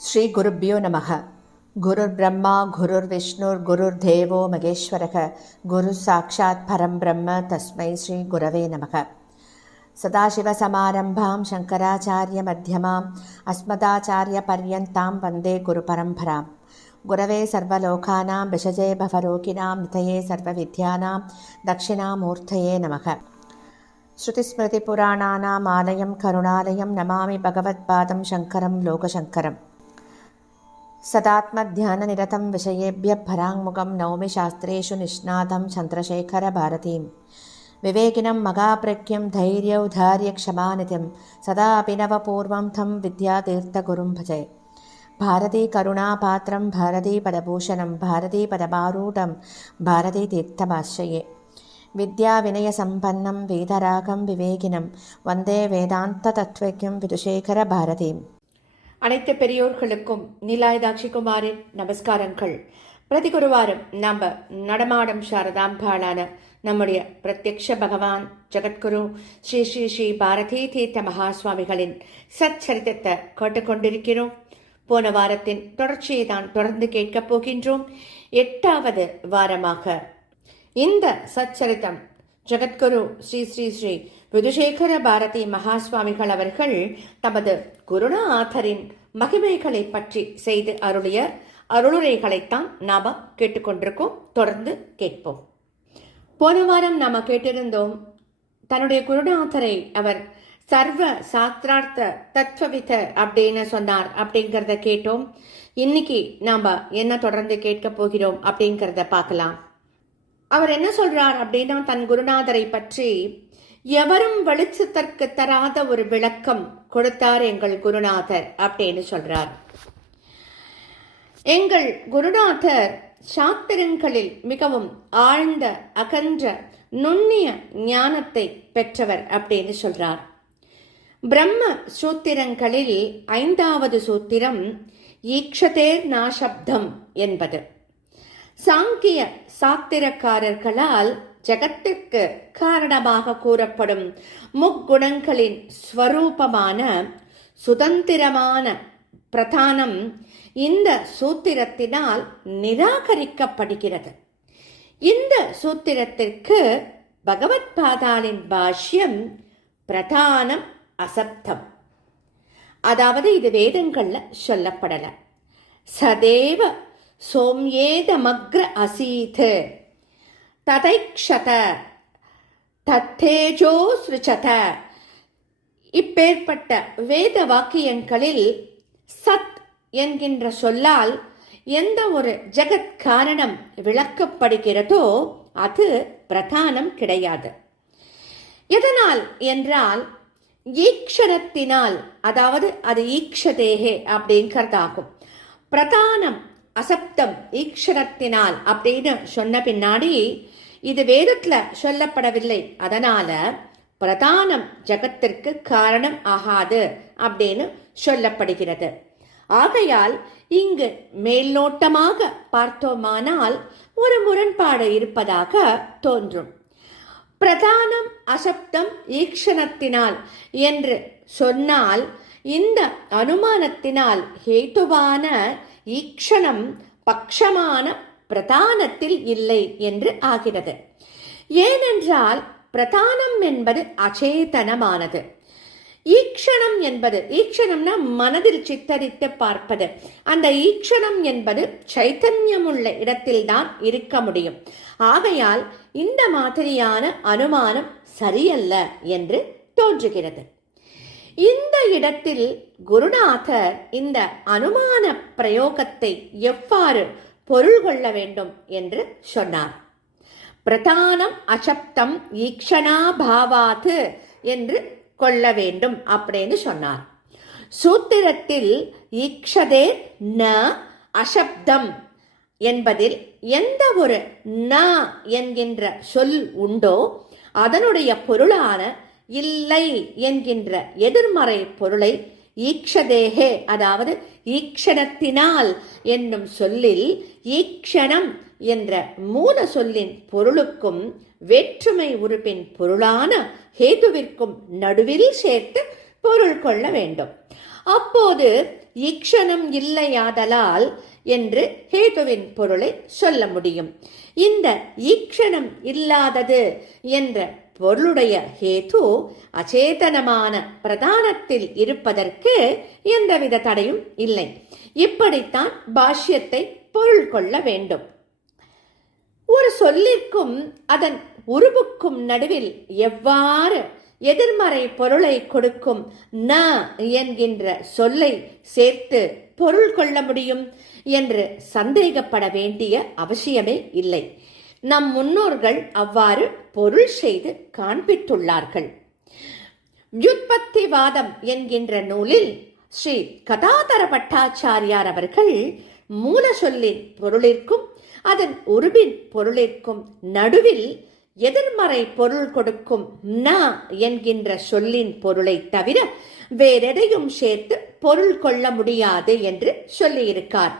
ஸ்ரீ குருப்யோ நமக. குருர் பிரம்மா குருர் விஷ்ணுர் குருர் தேவோ மகேஸ்வரக குரு சாட்சாத் பரம் பிரம்ம தஸ்மை ஸ்ரீ குரவே நமக. சதாசிவசமாரம்பாம் சங்கராச்சாரிய மத்தியமாம் அஸ்மதாச்சாரிய பர்யந்தாம் வந்தே குரு பரம்பராம். குரவே சர்வலோகானாம் விஷஜே பவரோகிணாம் நிதயே சர்வவித்யானாம் தட்சிணாமூர்த்தயே நமக. ஸ்ருதிஸ்மிருதிபுராணானாம் ஆலயம் கருணாலயம் நமாமி பகவத்பாதம் சங்கரம் லோகசங்கரம். सदात्मध्याननिरतं विषयेभ्यः पराङ्मुखं नौमि शास्त्रेषु निष्णातं चन्द्रशेखरभारतीं. विवेकिनं मगाप्रज्ञं धैर्यौधार्यक्षमानिधिं सदा अभिनवपूर्वं तं विद्यातीर्थगुरुं भजे. भारतीकरुणापात्रं भारतीपदभूषणं भारतीपदमारूढं भारतीतीर्थमाश्रये. विद्याविनयसम्पन्नं वेदरागं विवेकिनं वन्दे वेदान्ततत्त्वज्ञं विदुशेखरभारतीम्. அனைத்து பெரியோர்களுக்கும் நீலாயுதாட்சிகுமாரின் நமஸ்காரங்கள். பிரதி குருவாரம் நம்ம நடமாடும் சாரதாம்பாளான நம்முடைய பிரத்யக்ஷ பகவான் ஜெகத்குரு ஸ்ரீ ஸ்ரீ ஸ்ரீ பாரதி தீர்த்த மகாசுவாமிகளின் சச்சரித்தத்தை கேட்டுக்கொண்டிருக்கிறோம். போன வாரத்தின் தொடர்ச்சியை தான் தொடர்ந்து கேட்கப் போகின்றோம். 8வது வாரமாக இந்த சச்சரித்தம் ஜெகத்குரு ஸ்ரீ ஸ்ரீ ஸ்ரீ விதுசேகர பாரதி மகாசுவாமிகள் அவர்கள் தமது குருநாதரின் மகிமைகளை பற்றி செய்து அருளிய அருளுரைகளைத்தான் நாம கேட்டுக்கொண்டிருக்கோம். தொடர்ந்து கேட்போம். போன வாரம் நாம கேட்டிருந்தோம், தன்னுடைய குருநாதரை அவர் சர்வ சாஸ்திரார்த்த தத்துவவித அப்படின்னு சொன்னார் அப்படிங்கிறத கேட்டோம். இன்னைக்கு நாம என்ன தொடர்ந்து கேட்க போகிறோம் அப்படிங்கிறத பார்க்கலாம். அவர் என்ன சொல்றார் அப்படின்னா, தன் குருநாதரை பற்றி எவரும் வெளிச்சத்திற்கு தராத ஒரு விளக்கம் கொடுத்தார் எங்கள் குருநாதர் அப்படின்னு சொல்றார். எங்கள் குருநாதர் சாஸ்திரங்களில் மிகவும் ஆழ்ந்த அகன்ற நுண்ணிய ஞானத்தை பெற்றவர் அப்படின்னு சொல்றார். பிரம்ம சூத்திரங்களில் 5வது சூத்திரம் ஈக்ஷதேர் நாசப்தம் என்பது. சாங்கிய சாத்திரக்காரர்களால் ஜகத்திற்கு காரணமாக கூறப்படும் முக்குணங்களின் ஸ்வரூபமான சுதந்திரமான பிரதானம் இந்த சூத்திரத்தினால் நிராகரிக்கப்படுகிறது. இந்த சூத்திரத்திற்கு பகவத்பாதாளின் பாஷ்யம் பிரதானம் அசப்தம், அதாவது இது வேதங்கள்ல சொல்லப்படல. சதேவ சோம்யேதமக்ர அசீத் ததைக்ஷத தத்தேஜோ ஸ்ருச்சத. இப்பேற்பட்ட வேத வாக்கியங்களில் சத் என்கின்ற சொல்லால் எந்த ஒரு ஜெகத் காரணம் விளக்கப்படுகிறதோ அது பிரதானம் கிடையாது. எதனால் என்றால் ஈக்ஷணத்தினால், அதாவது அது ஈக்ஷதேகே அப்படிங்கிறதாகும். பிரதானம் அசப்தம் ஈக்ஷணத்தினால் அப்படின்னு சொன்ன பின்னாடி இது வேதத்துல சொல்லப்படவில்லை, அதனால பிரதானம் ஜகத்திற்கு காரணம் ஆகாது அப்படின்னு சொல்லப்படுகிறது. ஆகையால் இங்கு மேல்நோட்டமாக பார்த்தோமானால் ஒரு முரண்பாடு இருப்பதாக தோன்றும். பிரதானம் அசப்தம் ஈக்ஷணத்தினால் என்று சொன்னால் இந்த அனுமானத்தினால் ஹேதுவான ஈக்ஷணம் பட்சமான பிரதானத்தில் இல்லை என்று ஆகிறது. ஏனென்றால் பிரதானம் என்பது அச்சேதனமானது. ஈக்ஷணம் என்பது, ஈக்ஷணம்னா மனதில் சித்தரித்து பார்ப்பது. அந்த ஈக்ஷணம் என்பது சைத்தன்யமுள்ள இடத்தில்தான் இருக்க முடியும். ஆகையால் இந்த மாதிரியான அனுமானம் சரியல்ல என்று தோன்றுகிறது. இந்த இடத்தில் குருநாதர் இந்த அனுமான பிரயோகத்தை எவ்வாறு பொருள் கொள்ள வேண்டும் என்று சொன்னார். பிரதானம் அசப்தம் ஈக்ஷணா பாவாத் என்று கொள்ள வேண்டும் அப்படின்னு சொன்னார். சூத்திரத்தில் ஈக்ஷதே ந அசப்தம் என்பதில் எந்த ஒரு ந என்கின்ற சொல் உண்டோ அதனுடைய பொருளான இல்லை என்கின்ற எதிர்மறை பொருளை ஈக்ஷதேகே, அதாவது ஈக்ஷணத்தினால் என்னும் சொல்லில் ஈக்ஷணம் என்ற மூல சொல்லின் பொருளுக்கும் வேற்றுமை உறுப்பின் பொருளான ஹேதுவிற்கும் நடுவில் சேர்த்து பொருள் கொள்ள வேண்டும். அப்போது இக்ஷணம் இல்லையாதலால் என்று ஹேதுவின் பொருளை சொல்ல முடியும். இந்த ஈக்ஷணம் இல்லாதது என்ற பொருளுடைய ஹேது அச்சேதனமான பிரதானத்தில் இருப்பதற்கு எந்தவித தடையும் இல்லை. இப்படித்தான் பாஷ்யத்தை பொருள் கொள்ள வேண்டும். ஒரு சொல்லிற்கும் அதன் உருவுக்கும் நடுவில் எவ்வாறு எதிர்மறை பொருளை கொடுக்கும் ந என்கின்ற சொல்லை சேர்த்து பொருள் கொள்ள முடியும் என்று சந்தேகப்பட வேண்டிய அவசியமே இல்லை. நம் முன்னோர்கள் அவ்வாறு பொருள் செய்து காண்பித்துள்ளார்கள். வியுத்பத்திவாதம் என்கின்ற நூலில் ஸ்ரீ கதாதர பட்டாச்சாரியார் அவர்கள் மூல சொல்லின் பொருளிற்கும் அதன் உருவின் பொருளிற்கும் நடுவில் எதிர்மறை பொருள் கொடுக்கும் ந என்கின்ற சொல்லின் பொருளை தவிர வேறெதையும் சேர்த்து பொருள் கொள்ள முடியாது என்று சொல்லியிருக்கார்.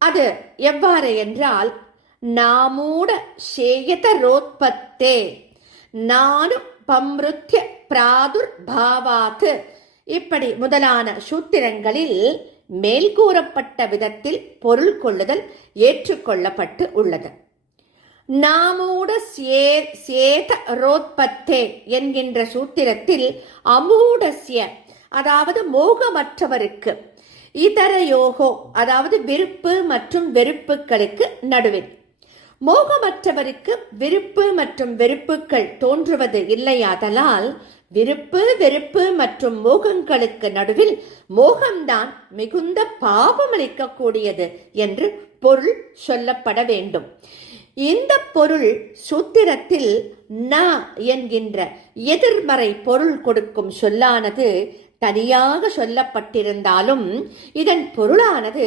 அது எவ்வாறு என்றால், நாமூட சேயதரோத்பத்தே நானு பம்ருத்ய பிராதுர்பாவாத் இப்படி முதலான சூத்திரங்களில் மேல்கூறப்பட்ட விதத்தில் பொருள் கொள்ளுதல் ஏற்றுக்கொள்ளப்பட்டு உள்ளது. நாமூட சேத ரோத்பத்தே என்கின்ற சூத்திரத்தில் அமூடஸ்ய அதாவது மோகமற்றவருக்கு, இதர யோகோ அதாவது விருப்பு மற்றும் வெறுப்புகளுக்கு நடுவில், மோகமற்றவருக்கு விருப்பு மற்றும் வெறுப்புகள் தோன்றுவது இல்லையாதலால் விருப்பு வெறுப்பு மற்றும் மோகங்களுக்கு நடுவில் மோகம்தான் மிகுந்த பாவமளிக்கக்கூடியது என்று பொருள் சொல்லப்பட வேண்டும். இந்த பொருள் சூத்திரத்தில் ந என்கின்ற எதிர்மறை பொருள் கொடுக்கும் சொல்லானது தனியாக சொல்லப்பட்டிருந்தாலும் இதன் பொருளானது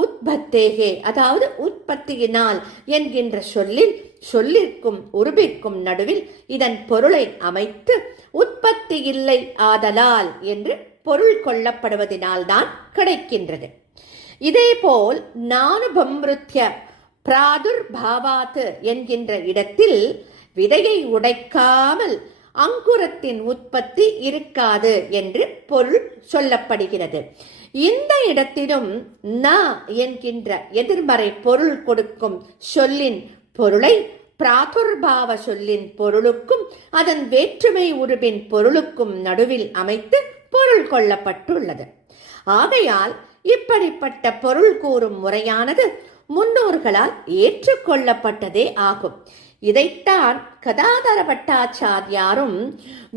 உத்பத்தேகே அதாவது உற்பத்தியினால் என்கின்ற சொல்லிற்கும் உருபிற்கும் நடுவில் இதன் பொருளை அமைத்து உற்பத்தி இல்லை ஆதலால் என்று பொருள் கொள்ளப்படுவதனால்தான் கிடைக்கின்றது. இதேபோல் நானுபம்ருத்ய பிராதுர்பாவாத் என்கின்ற இடத்தில் விதையை உடைக்காமல் அங்குரத்தின் உற்பத்தி இருக்காது என்று பொருள் சொல்லப்படுகிறது. இந்த இடத்திலும் ந என்கின்ற எதிர்மறை பொருள் கொடுக்கும் சொல்லின் பொருளை பிராதுர்பாவ சொல்லின் பொருளுக்கும் அதன் வேற்றுமை உருவின் பொருளுக்கும் நடுவில் அமைத்து பொருள் கொள்ளப்பட்டுள்ளது. ஆகையால் இப்படிப்பட்ட பொருள் கூறும் முறையானது முன்னோர்களால் ஏற்றுக்கொள்ளப்பட்டதே ஆகும். இதைத்தான் கதாதர பட்டாச்சாரியாரும்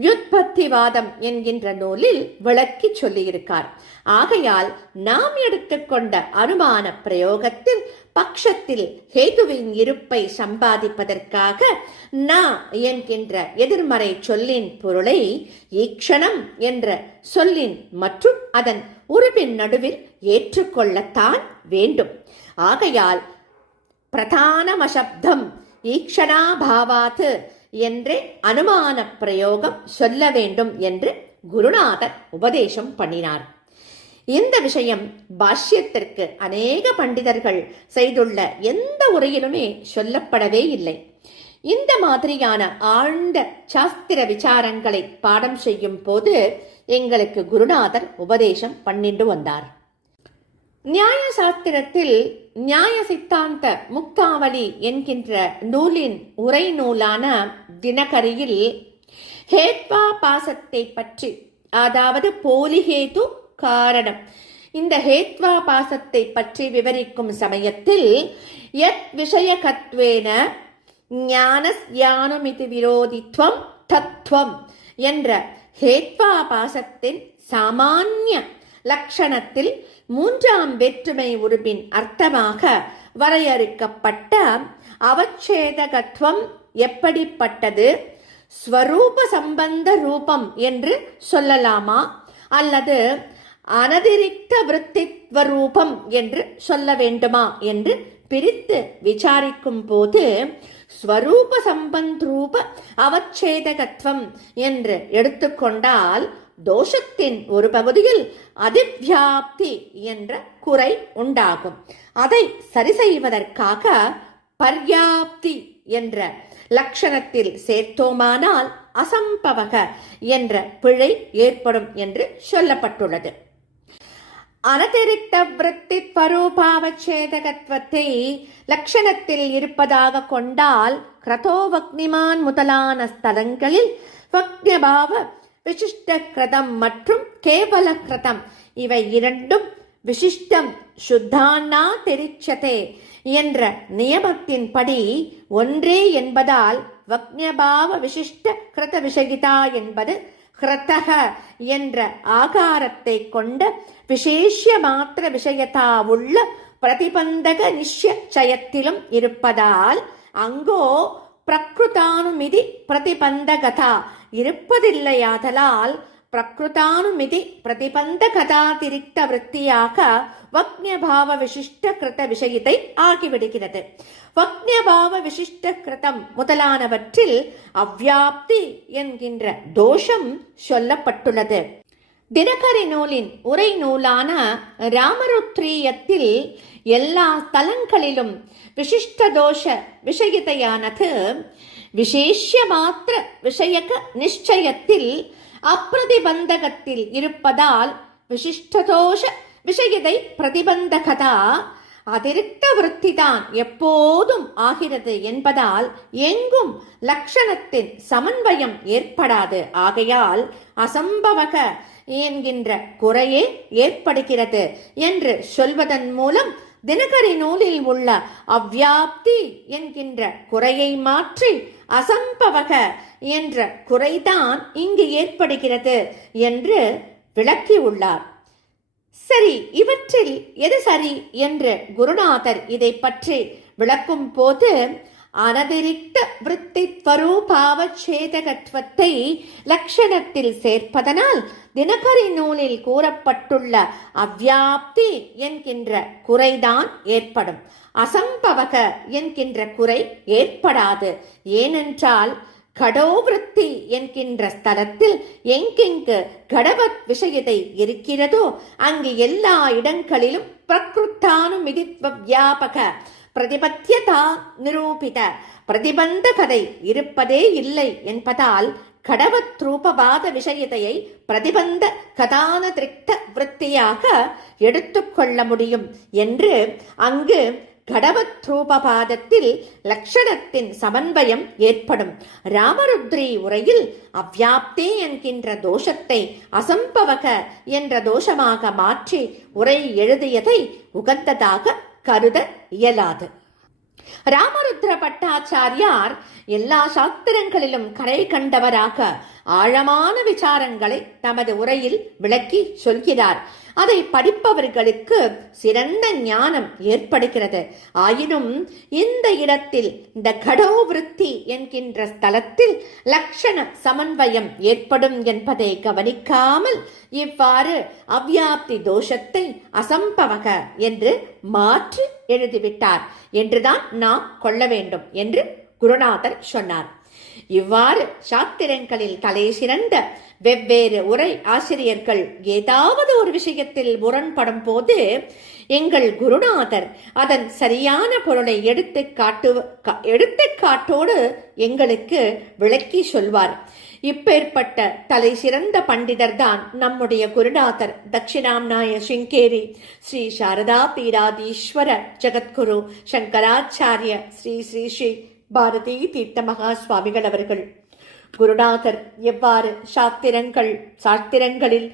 வியுத்பத்திவாதம் என்கின்ற நூலில் விளக்கி சொல்லியிருக்கார். ஆகையால் நாம் எடுத்துக்கொண்ட அனுமான பிரயோகத்தில் பட்சத்தில் ஹேதுவின் இருப்பை சம்பாதிப்பதற்காக ந என்கின்ற எதிர்மறை சொல்லின் பொருளை ஈக்ஷணம் என்ற சொல்லின் மற்றும் அதன் உருவின் நடுவில் ஏற்றுக்கொள்ளத்தான் வேண்டும். ஆகையால் பிரதானமசப்தம் ஈக்ஷணாபாவாத் என்றே அனுமான பிரயோகம் சொல்ல வேண்டும் என்று குருநாதர் உபதேசம் பண்ணினார். இந்த விஷயம் பாஷ்யத்திற்கு அநேக பண்டிதர்கள் செய்துள்ள எந்த உரையிலுமே சொல்லப்படவே இல்லை. இந்த மாதிரியான ஆழ்ந்த சாஸ்திர விசாரங்களை பாடம் செய்யும் போது எங்களுக்கு குருநாதர் உபதேசம் பண்ணிட்டு வந்தார். நியாய சாஸ்திரத்தில் நியாய சித்தாந்த முக்தாவளி என்கின்ற நூலின் உரை நூலான தினகரியில் ஹேத்வா பாசத்தை பற்றி அதாவது போலிஹேது காரணம் இந்த ஹேத்வா பாசத்தை பற்றி விவரிக்கும் சமயத்தில் யத் விஷயகத்வேன ஞானஸ்யானுமிதி விரோதித்வம் தத்துவம் என்ற ஹேத்வா பாசத்தின் சாமானிய லட்சணத்தில் மூன்றாம் வேற்றுமை உருவின் அர்த்தமாக வரையறுக்கப்பட்ட அவச்சேதகத்துவம் எப்படிப்பட்டது, ஸ்வரூப சம்பந்த ரூபம் என்று சொல்லலாமா அல்லது அனதிரிக்த விருத்தித்வ ரூபம் என்று சொல்ல வேண்டுமா என்று பிரித்து விசாரிக்கும் போது ஸ்வரூப சம்பந்தரூப அவச்சேதகத்துவம் என்று எடுத்துக்கொண்டால் தோஷத்தின் ஒரு பகுதியில் அதிவியாப்தி என்ற குறை உண்டாகும். அதை சரி செய்வதற்காக பர்யாப்தி என்ற லட்சணத்தில் சேர்த்தோமானால் அசம்பவக என்ற பிழை ஏற்படும் என்று சொல்லப்பட்டுள்ளது. அனதிரிக்த விருத்தி ஸ்வரூபாவச்சேதகத்துவத்தை லட்சணத்தில் இருப்பதாக கொண்டால் கிரதோ வக்னிமான் முதலான ஸ்தலங்களில் வக்ஞபாவ விசிஷ்ட கிருதம் மற்றும் கேவல கிருதம் இவை இரண்டும் விசிஷ்டம் சுத்தான்னா தெரிச்சதே என்ற நியமத்தின்படி ஒன்றே என்பதால் வக்ஞபாவ விசிஷ்ட கிருத விஷகிதா என்பது கிருத்தக என்ற ஆகாரத்தை கொண்ட விசேஷ மாத்திர விஷயத்தா உள்ள பிரதிபந்தக நிச்சயத்திலும் இருப்பதால் அங்கோ பிரகிருதானுமிதி பிரதிபந்தகதா இருப்பதில்லையாதலால் பிரகிருதானுமிதி பிரதிபந்தகதாதிரிக்த விற்த்தியாக வக்ஞபாவ விசிஷ்ட கிருத விஷயத்தை ஆகிவிடுகிறது. வக்ஞபாவ விசிஷ்ட கிருதம் முதலானவற்றில் அவ்வியாப்தி என்கின்ற தோஷம் சொல்லப்பட்டுள்ளது. தினகரி நூலின் உரை நூலான ராமருத்ரீயத்தில் எல்லா ஸ்தலங்களிலும் விசிஷ்ட தோஷ விஷயத்தையானது விசேஷ மாத்திர விஷயக நிச்சயத்தில் அப்பிரதிபந்தகத்தில் இருப்பதால் விசிஷ்டதோஷ விஷயதை பிரதிபந்தகதா அதிருக்த விருத்திதான் எப்போதும் ஆகிறது என்பதால் எங்கும் லட்சணத்தின் சமன்வயம் ஏற்படாது. ஆகையால் அசம்பவக என்கின்ற குறையே ஏற்படுகிறது என்று சொல்வதன் மூலம் தினகரி நூலில் உள்ள அவ்வியாப்தி என்கின்ற குறையை மாற்றி அசம்பவக என்ற குறைதான் இங்கு ஏற்படுகிறது என்று விளக்கியுள்ளார். சரி, இவற்றில் எது சரி என்று குருநாதர் இதை பற்றி விளக்கும் போது அனதிரிக்த விருத்தி ஸ்வரூபாவச்சேதகத்துவத்தை லட்சணத்தில் சேர்ப்பதனால் தினகரி நூலில் கூறப்பட்டுள்ள அவ்வியாப்தி என்கின்ற குறைதான் ஏற்படும். அசம்பவக என்கின்ற குறை ஏற்படாது. ஏனென்றால் கடோவிருத்தி என்கின்ற ஸ்தலத்தில் எங்கெங்கு கடவத் விஷயத்தை இருக்கிறதோ அங்கு எல்லா இடங்களிலும் பிரகிருத்தானுமிதித்வ வியாபக பிரதிபத்தியதா நிரூபித பிரதிபந்த கதை இருப்பதே இல்லை என்பதால் கடவத் ரூபவாத விஷயத்தையை பிரதிபந்த கதானதிரிக்த விற்த்தியாக எடுத்துக்கொள்ள முடியும் என்று அங்கு கடவத் ரூபபாதத்தில் லட்சணத்தின் சமன்வயம் ஏற்படும். ராமருத்ரி உரையில் அவ்வியாப்தி என்கின்ற தோஷத்தை அசம்பவக என்ற தோஷமாக மாற்றி உரை எழுதியதை உகந்ததாக கருத இயலாது. ராமருத்ர பட்டாச்சாரியார் எல்லா சாஸ்திரங்களிலும் கரை கண்டவராக ஆழமான விசாரங்களை தமது உரையில் விளக்கி சொல்கிறார். அதை படிப்பவர்களுக்கு சிறந்த ஞானம் ஏற்படுகிறது. ஆயினும் இந்த இடத்தில் இந்த கடோவிருத்தி என்கின்ற ஸ்தலத்தில் லட்சண சமன்வயம் ஏற்படும் என்பதை கவனிக்காமல் இவ்வாறு அவ்வியாப்தி தோஷத்தை அசம்பவக என்று மாற்றி எழுதிவிட்டார் என்றுதான் நாம் கொள்ள வேண்டும் என்று குருநாதர் சொன்னார். இவ்வாறு சாத்திரங்களில் தலை சிறந்த வெவ்வேறு உரை ஆசிரியர்கள் ஏதாவது ஒரு விஷயத்தில் முரண்படும் போது எங்கள் குருநாதர் அதன் சரியான பொருளை எடுத்துக்காட்டோடு எங்களுக்கு விளக்கி சொல்வார். இப்பேற்பட்ட தலை சிறந்த பண்டிதர் தான் நம்முடைய குருநாதர் தட்சிணாம்நாய சிங்கேரி ஸ்ரீ சாரதா பீடாதீஸ்வர ஜகத்குரு சங்கராச்சாரிய ஸ்ரீ ஸ்ரீ ஸ்ரீ பாரதி தீர்த்த மகா சுவாமிகள் அவர்கள். குருநாதர் எவ்வாறு சாஸ்திரங்களில்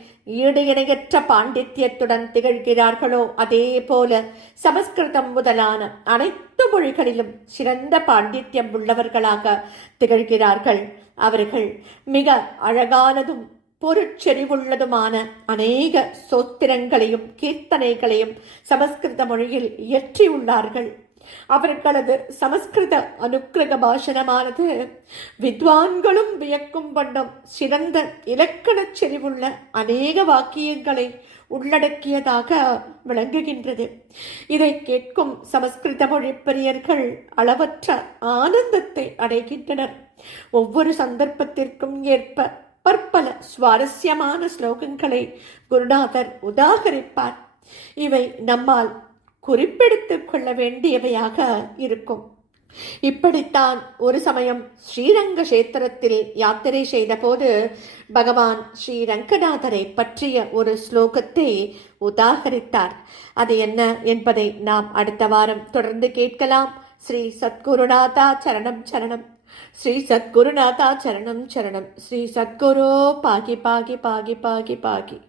ஈடு இணையற்ற பாண்டித்யத்துடன் திகழ்கிறார்களோ அதே போல சமஸ்கிருதம் முதலான அனைத்து மொழிகளிலும் சிறந்த பாண்டித்யம் உள்ளவர்களாக திகழ்கிறார்கள். அவர்கள் மிக அழகானதும் பொருட்செறிவுள்ளதுமான அநேக சோத்திரங்களையும் கீர்த்தனைகளையும் சமஸ்கிருத மொழியில் இயற்றியுள்ளார்கள். அவர்களது சமஸ்கிருத அனுக்கிரக பாஷணமானது வித்வான்களும் வியக்கும் வண்ணம் சிறந்த இலக்கண செறிவுள்ள அநேக வாக்கியங்களை உள்ளடக்கியதாக விளங்குகின்றது. இதை கேட்கும் சமஸ்கிருத மொழி பிரியர்கள் அளவற்ற ஆனந்தத்தை அடைகின்றனர். ஒவ்வொரு சந்தர்ப்பத்திற்கும் ஏற்ப பற்பல சுவாரஸ்யமான ஸ்லோகங்களை குருநாதர் உதாகரிப்பார். இவை நம்மால் குறிப்பெடுத்துக் கொள்ள வேண்டியவையாக இருக்கும். இப்படித்தான் ஒரு சமயம் ஸ்ரீரங்க கஷேத்திரத்தில் யாத்திரை செய்த போது பகவான் ஸ்ரீரங்கநாதரை பற்றிய ஒரு ஸ்லோகத்தை உதாகரித்தார். அது என்ன என்பதை நாம் அடுத்த வாரம் தொடர்ந்து கேட்கலாம். ஸ்ரீ சத்குருநாதா சரணம் சரணம். ஸ்ரீ சத்குருநாதா சரணம் சரணம். ஸ்ரீ சத்குரு பாகி பாகி பாகி பாகி பாகி.